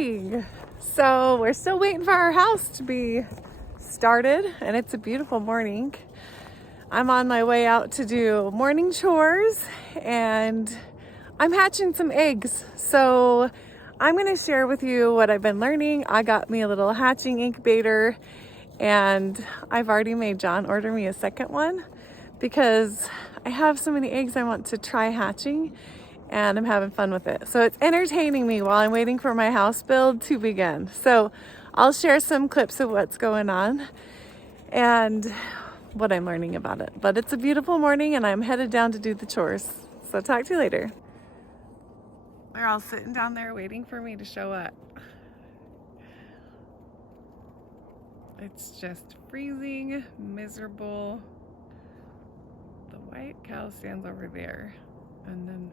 morning. So we're still waiting for our house to be started, and it's a beautiful morning. I'm on my way out to do morning chores, and I'm hatching some eggs. So I'm going to share with you what I've been learning. I got me a little hatching incubator, and I've already made John order me a second one because I have so many eggs I want to try hatching, and I'm having fun with it. So it's entertaining me while I'm waiting for my house build to begin. So I'll share some clips of what's going on and what I'm learning about it. But it's a beautiful morning and I'm headed down to do the chores. So talk to you later. They're all sitting down there waiting for me to show up. It's just freezing, miserable. The white cow stands over there, and then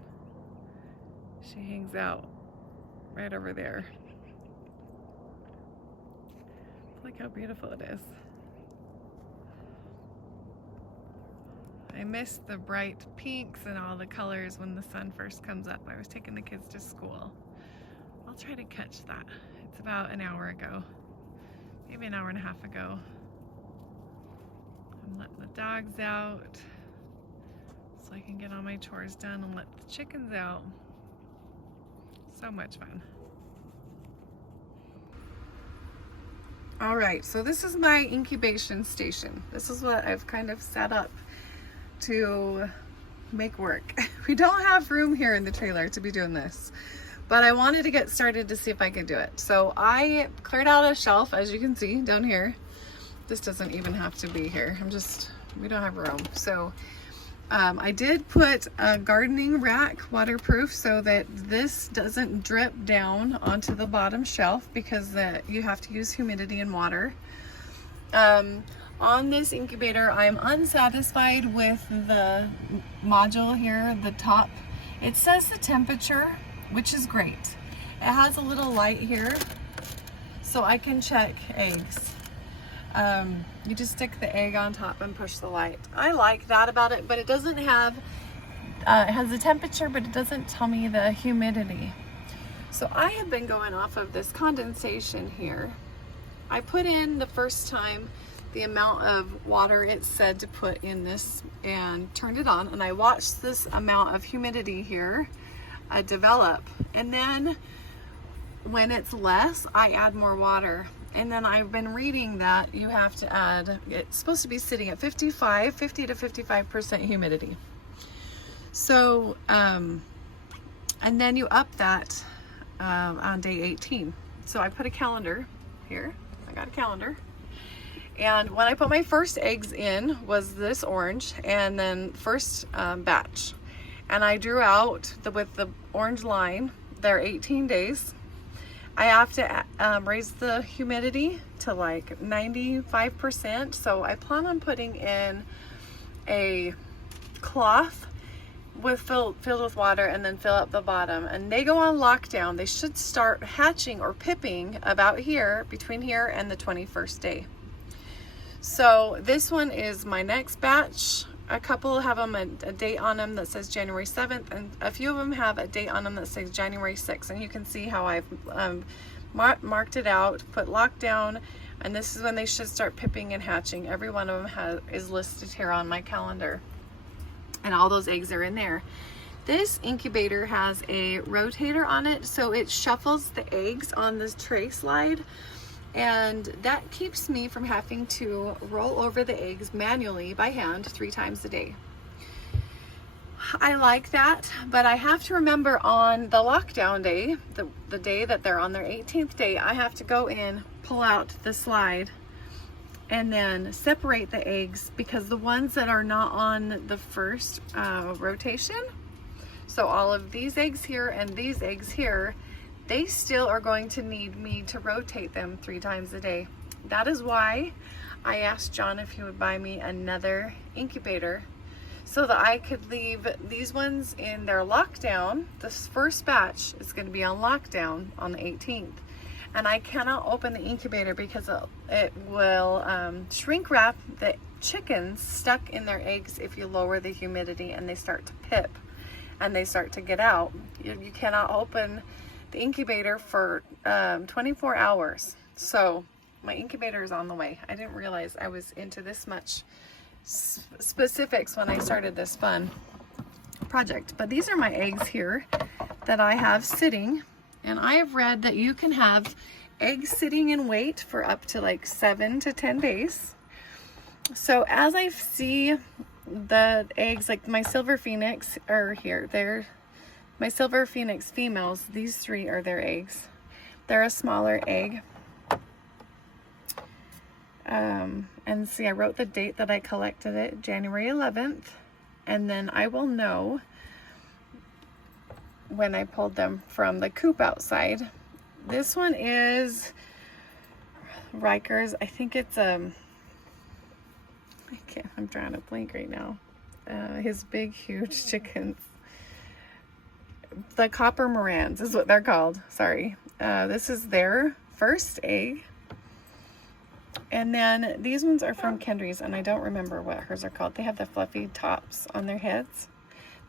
she hangs out right over there. Look how beautiful it is. I miss the bright pinks and all the colors when the sun first comes up. I was taking the kids to school. I'll try to catch that. It's about an hour ago, maybe an hour and a half ago. I'm letting the dogs out so I can get all my chores done and let the chickens out. So much fun. All right, so this is my incubation station. This is what I've kind of set up to make work. We don't have room here in the trailer to be doing this, but I wanted to get started to see if I could do it. So I cleared out a shelf, as you can see down here. This doesn't even have to be here. We don't have room. So I did put a gardening rack waterproof so that this doesn't drip down onto the bottom shelf, because you have to use humidity and water. On this incubator, I'm unsatisfied with the module here, the top. It says the temperature, which is great. It has a little light here so I can check eggs. You just stick the egg on top and push the light. I like that about it, but it doesn't have, it has the temperature, but it doesn't tell me the humidity. So I have been going off of this condensation here. I put in the first time the amount of water it said to put in this and turned it on, and I watched this amount of humidity here develop. And then when it's less, I add more water. And then I've been reading that you have to add, it's supposed to be sitting at 50 to 55% humidity. So, and then you up that on day 18. So I put a calendar here. I got a calendar. And when I put my first eggs in was this orange, and then first batch. And I drew out with the orange line, they're 18 days. I have to raise the humidity to like 95%. So I plan on putting in a cloth filled with water and then fill up the bottom. And they go on lockdown. They should start hatching or pipping about here, between here and the 21st day. So this one is my next batch. A couple have them a date on them that says January 7th, and a few of them have a date on them that says January 6th. And you can see how I've marked it out, put lockdown, and this is when they should start pipping and hatching. Every one of them is listed here on my calendar, and all those eggs are in there. This incubator has a rotator on it, so it shuffles the eggs on this tray slide. And that keeps me from having to roll over the eggs manually by hand 3 times a day. I like that, but I have to remember on the lockdown day, the day that they're on their 18th day, I have to go in, pull out the slide, and then separate the eggs, because the ones that are not on the first rotation, so all of these eggs here and these eggs here, they still are going to need me to rotate them 3 times a day. That is why I asked John if he would buy me another incubator so that I could leave these ones in their lockdown. This first batch is going to be on lockdown on the 18th. And I cannot open the incubator because it will shrink wrap the chickens stuck in their eggs if you lower the humidity and they start to pip and they start to get out. You cannot open the incubator for 24 hours. So my incubator is on the way. I didn't realize I was into this much specifics when I started this fun project. But these are my eggs here that I have sitting, and I have read that you can have eggs sitting in wait for up to like 7 to 10 days. So as I see the eggs, like my silver phoenix are here, they're my silver phoenix females, these 3 are their eggs. They're a smaller egg. And see, I wrote the date that I collected it, January 11th, and then I will know when I pulled them from the coop outside. This one is Riker's. I think it's I'm trying to blink right now. His big, huge chickens. The copper morans is what they're called. Sorry. This is their first egg. And then these ones are from Kendry's, and I don't remember what hers are called. They have the fluffy tops on their heads.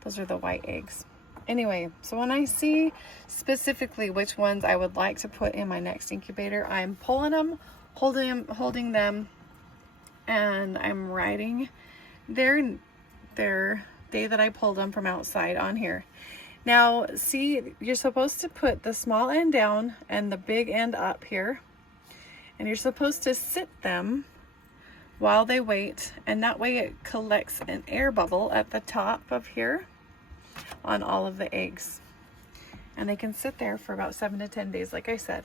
Those are the white eggs. Anyway, so when I see specifically which ones I would like to put in my next incubator, I'm pulling them, holding them, and I'm writing their day that I pulled them from outside on here. Now, see, you're supposed to put the small end down and the big end up here. And you're supposed to sit them while they wait, and that way it collects an air bubble at the top of here on all of the eggs. And they can sit there for about 7 to 10 days, like I said.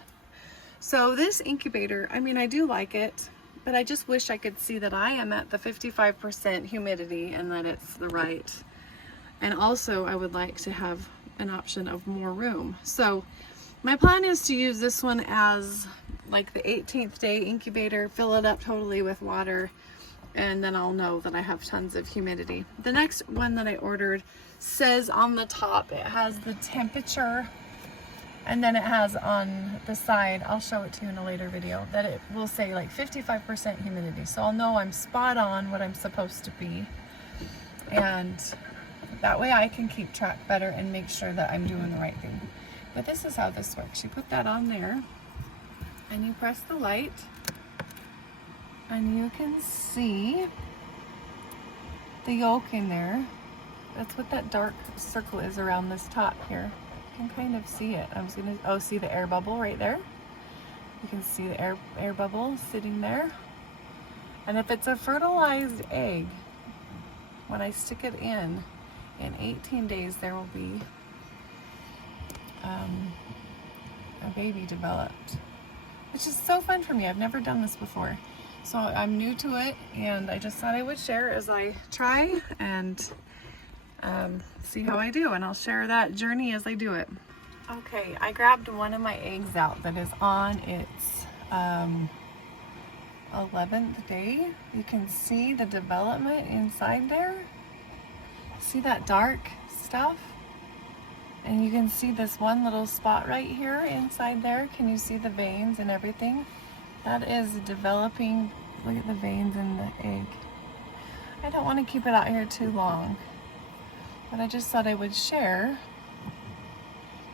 So this incubator, I mean, I do like it, but I just wish I could see that I am at the 55% humidity and that it's the right. And also I would like to have an option of more room. So my plan is to use this one as like the 18th day incubator, fill it up totally with water, and then I'll know that I have tons of humidity. The next one that I ordered says on the top, it has the temperature, and then it has on the side, I'll show it to you in a later video, that it will say like 55% humidity. So I'll know I'm spot on what I'm supposed to be. And that way I can keep track better and make sure that I'm doing the right thing. But this is how this works. You put that on there, and you press the light, and you can see the yolk in there. That's what that dark circle is around this top here. You can kind of see it. I'm just gonna, see the air bubble right there. You can see the air bubble sitting there. And if it's a fertilized egg, when I stick it in 18 days, there will be a baby developed, which is so fun for me. I've never done this before, so I'm new to it, and I just thought I would share as I try and see how I do, and I'll share that journey as I do it. Okay, I grabbed one of my eggs out that is on its 11th day. You can see the development inside there. See that dark stuff? And you can see this one little spot right here inside there. Can you see the veins and everything? That is developing. Look at the veins in the egg. I don't want to keep it out here too long, but I just thought I would share.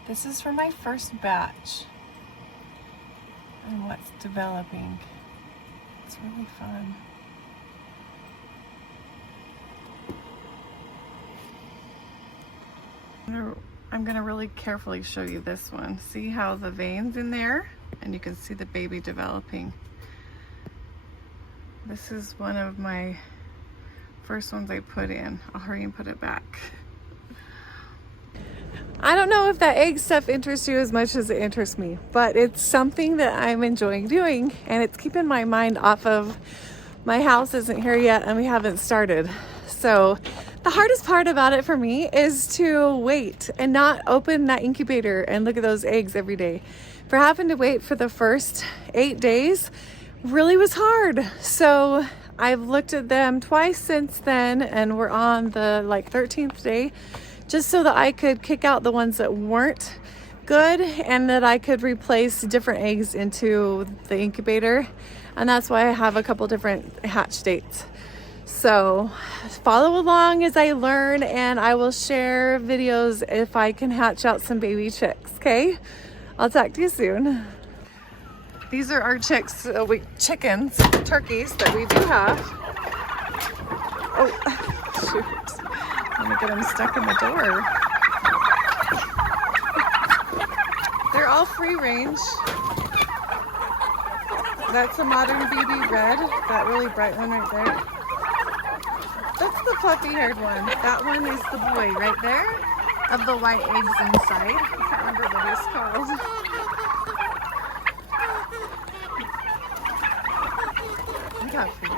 This is for my first batch and what's developing. It's really fun. I'm gonna really carefully show you this one. See how the veins in there, and you can see the baby developing. This is one of my first ones I put in. I'll hurry and put it back. I don't know if that egg stuff interests you as much as it interests me, but it's something that I'm enjoying doing, and it's keeping my mind off of my house isn't here yet and we haven't started. So the hardest part about it for me is to wait and not open that incubator and look at those eggs every day. For having to wait for the first 8 days really was hard. So I've looked at them twice since then, and we're on the 13th day, just so that I could kick out the ones that weren't good and that I could replace different eggs into the incubator. And that's why I have a couple different hatch dates. So follow along as I learn, and I will share videos if I can hatch out some baby chicks, okay? I'll talk to you soon. These are our chickens, turkeys that we do have. Oh, shoot. I'm gonna get them stuck in the door. They're all free range. That's a modern BB red, that really bright one right there. That's the fluffy haired one. That one is the boy right there of the white eggs inside. I can't remember what it's called. Look how pretty.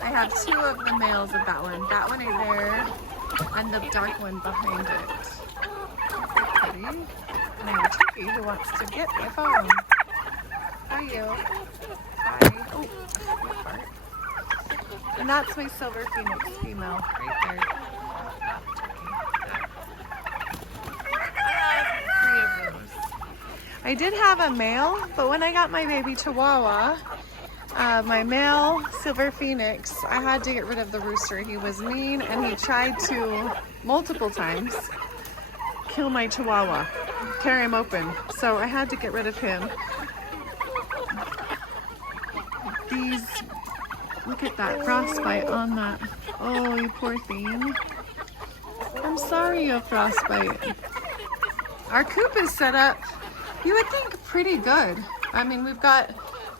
I have two of the males of that one. That one right there and the dark one behind it. Pretty. And I have a turkey who wants to get my phone. How are you? Hi. Oh, part. And that's my silver phoenix female right there. Three of those. I did have a male, but when I got my baby Chihuahua, my male silver phoenix, I had to get rid of the rooster. He was mean and he tried to, multiple times, kill my Chihuahua, tear him open. So I had to get rid of him. These, look at that frostbite on that. Oh, you poor thing. I'm sorry you have frostbite. Our coop is set up, you would think, pretty good. I mean, we've got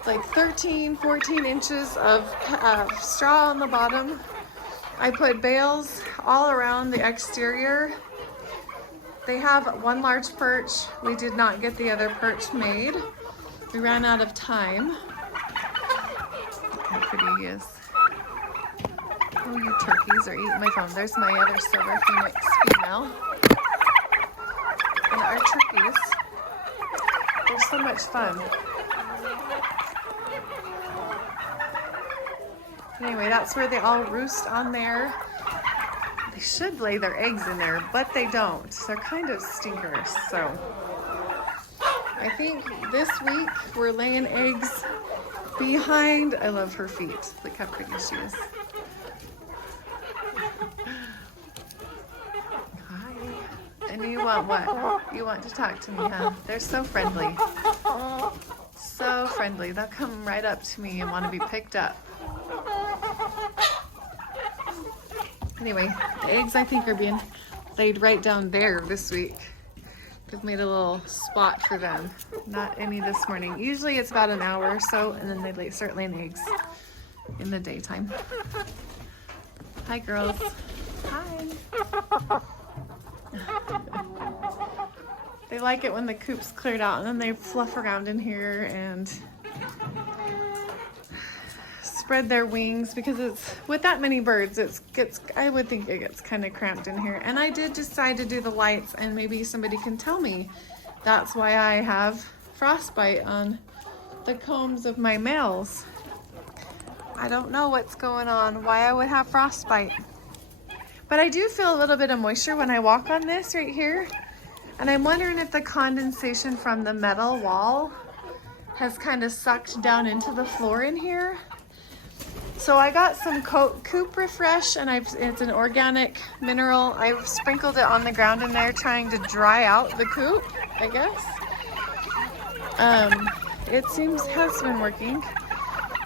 like 13, 14 inches of straw on the bottom. I put bales all around the exterior. They have one large perch. We did not get the other perch made. We ran out of time. Look how pretty he is. Oh, you turkeys are eating my phone. There's my other silver phoenix female. And our turkeys, they're so much fun. Anyway, that's where they all roost on there. They should lay their eggs in there, but they don't. They're kind of stinkers. So I think this week we're laying eggs behind. I love her feet. Look how pretty she is. Hi. And you want what? You want to talk to me, huh? They're so friendly. So friendly. They'll come right up to me and want to be picked up. Anyway, the eggs I think are being laid right down there this week. We've made a little spot for them. Not any this morning. Usually it's about an hour or so, and then they start laying eggs in the daytime. Hi, girls. Hi. They like it when the coop's cleared out, and then they fluff around in here and spread their wings, because it's with that many birds, I would think it gets kind of cramped in here. And I did decide to do the lights, and maybe somebody can tell me that's why I have frostbite on the combs of my males. I don't know what's going on, why I would have frostbite, but I do feel a little bit of moisture when I walk on this right here, and I'm wondering if the condensation from the metal wall has kind of sucked down into the floor in here. So I got some Coop Refresh, and it's an organic mineral. I've sprinkled it on the ground in there, trying to dry out the coop, I guess. It has been working,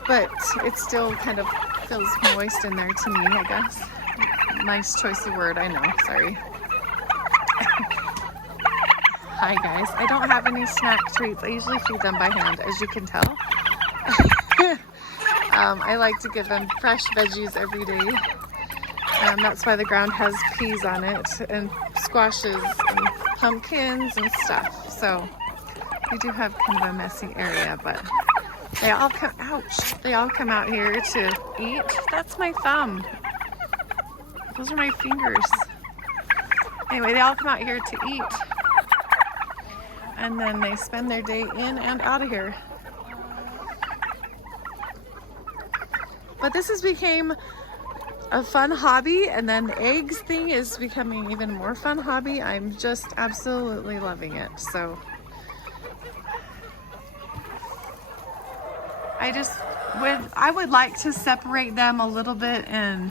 but it still kind of feels moist in there to me, I guess. Nice choice of word, I know, sorry. Hi guys, I don't have any snack treats. I usually feed them by hand, as you can tell. I like to give them fresh veggies every day. That's why the ground has peas on it, and squashes and pumpkins and stuff. So we do have kind of a messy area, but they all come, ouch, they all come out here to eat. That's my thumb. Those are my fingers. Anyway, they all come out here to eat, and then they spend their day in and out of here. But this has become a fun hobby, and then the eggs thing is becoming even more fun hobby. I'm just absolutely loving it. So I would like to separate them a little bit and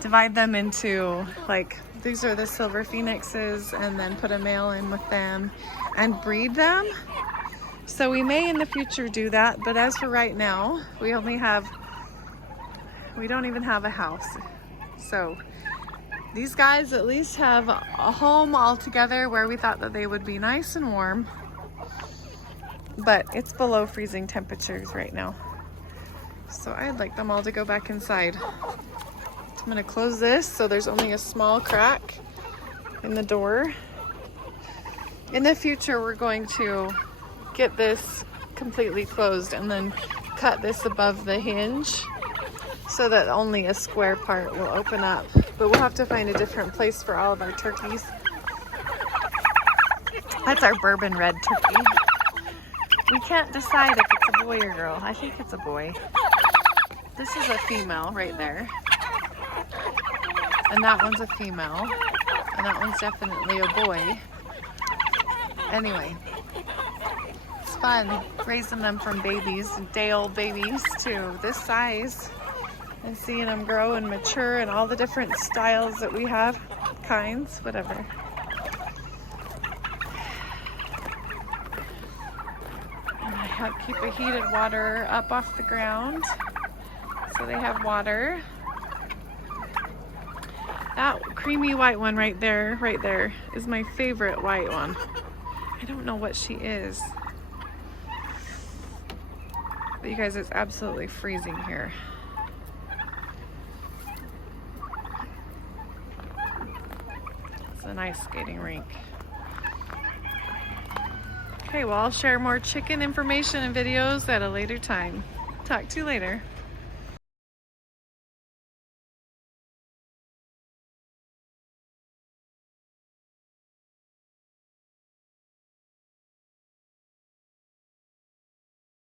divide them into, like, these are the silver phoenixes, and then put a male in with them, and breed them. So we may in the future do that, but as for right now, we don't even have a house. So these guys at least have a home all together where we thought that they would be nice and warm, but it's below freezing temperatures right now. So I'd like them all to go back inside. I'm gonna close this so there's only a small crack in the door. In the future, we're going to get this completely closed and then cut this above the hinge so that only a square part will open up. But we'll have to find a different place for all of our turkeys. That's our bourbon red turkey. We can't decide if it's a boy or girl. I think it's a boy. This is a female right there. And that one's a female. And that one's definitely a boy. Anyway, it's fun raising them from babies, day-old babies, to this size, and seeing them grow and mature and all the different styles that we have, kinds, whatever. And I have keep a heated water up off the ground so they have water. That creamy white one right there is my favorite white one. I don't know what she is. But you guys, it's absolutely freezing here. It's a nice skating rink. Okay, well, I'll share more chicken information and videos at a later time. Talk to you later.